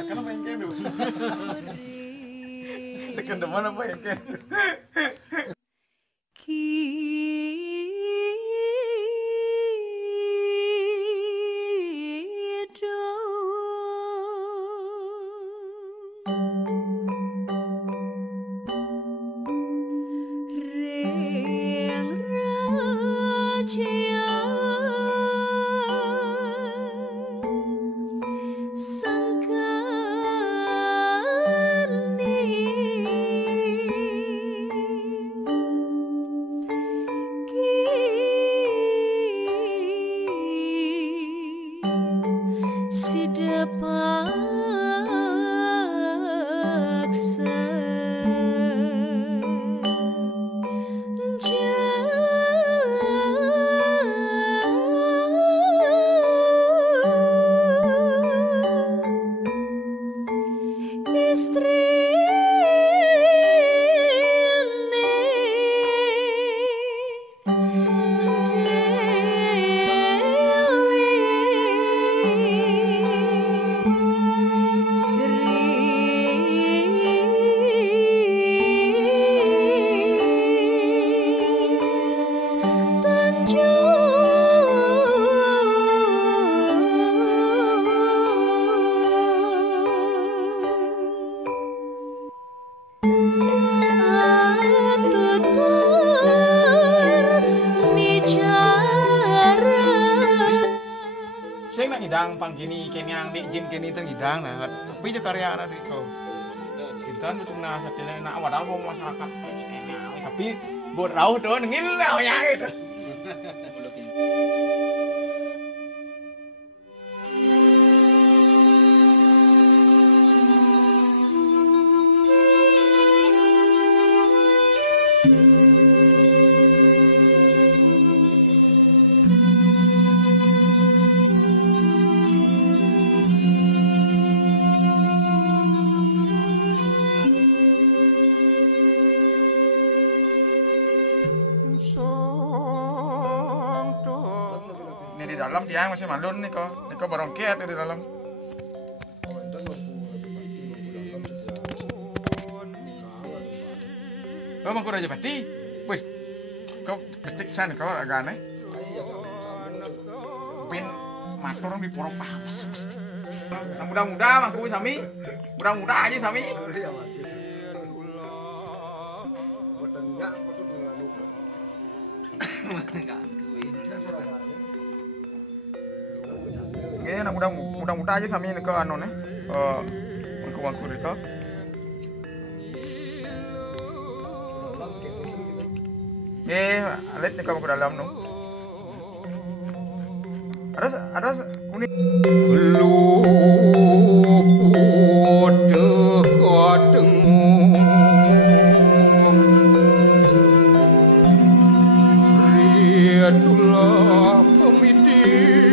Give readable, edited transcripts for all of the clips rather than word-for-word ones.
Sekarang apa yang kene? Sekarang mana apa yang kene? Hidang panggini kini yang nik jin kini itu hidang nah tapi itu karya anak itu kita tuh nah satunya nak wadah mau masyarakat tapi buat rauh doang ngil lah ya itu. Dalam dia masih malun nih kok barong kiat di dalam. Kau mau kurang jepati, wih, kau becek sana kau agak aneh. Pin matur di porong pas. Mudah-mudah mangku sami, mudah-mudah aja sami. Kayaknya mudah-mudah aja sami ke anu nih, mangku itu. Alit nih kamu ke dalam nu. Ada unik. Luput dekat Riatulah pemidik.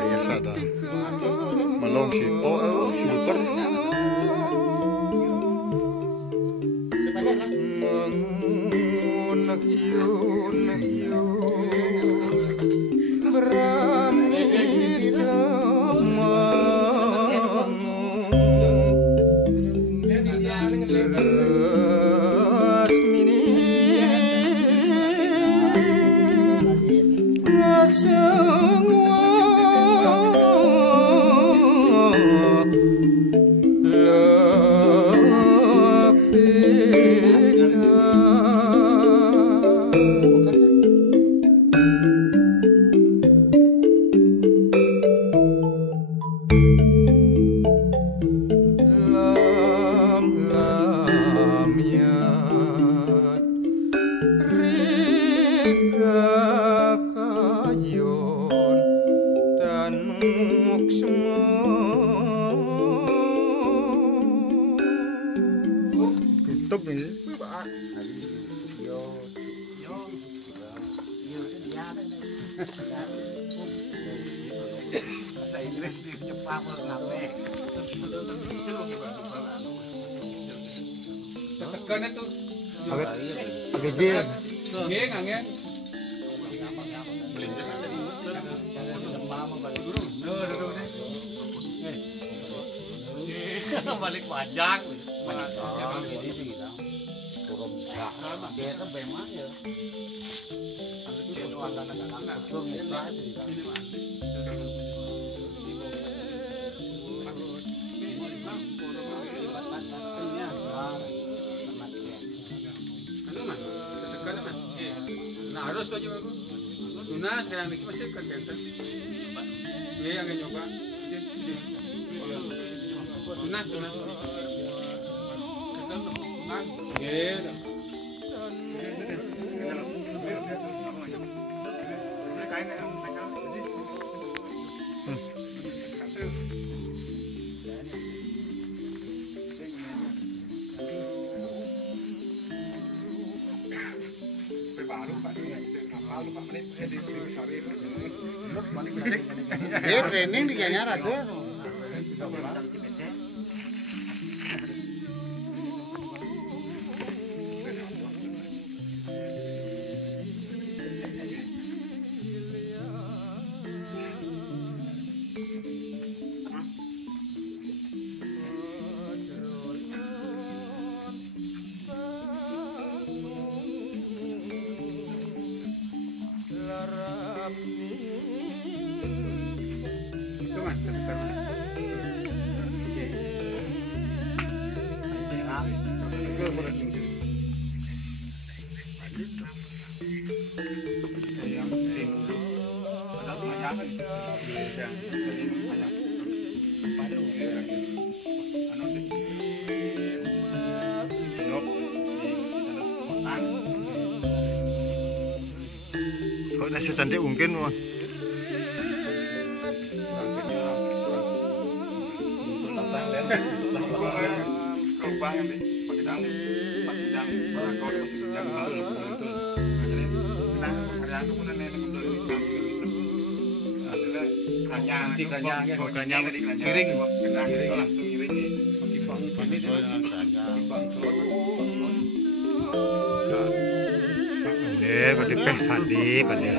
Ayah sada. Melong si super. Tutup ini. Bahasa Inggris di Jepang ngapain? Tekan itu. Gede. Nggih, nggih. Balik wajang. Jadi sih kita. Kurang enggak. Dia itu bagaimana ya? Itu ada negara betul muka sih kita. Nah, harus tuh aja aku. Tunas sekarang ini masih kegiatan. Dia yang nyoba. Tunas. Kita tunas. Iya. Dia training di Gianyar ada. Kok nasi cantik mungkin mah. Kiring langsung kiring Pada peh Fandi, pada.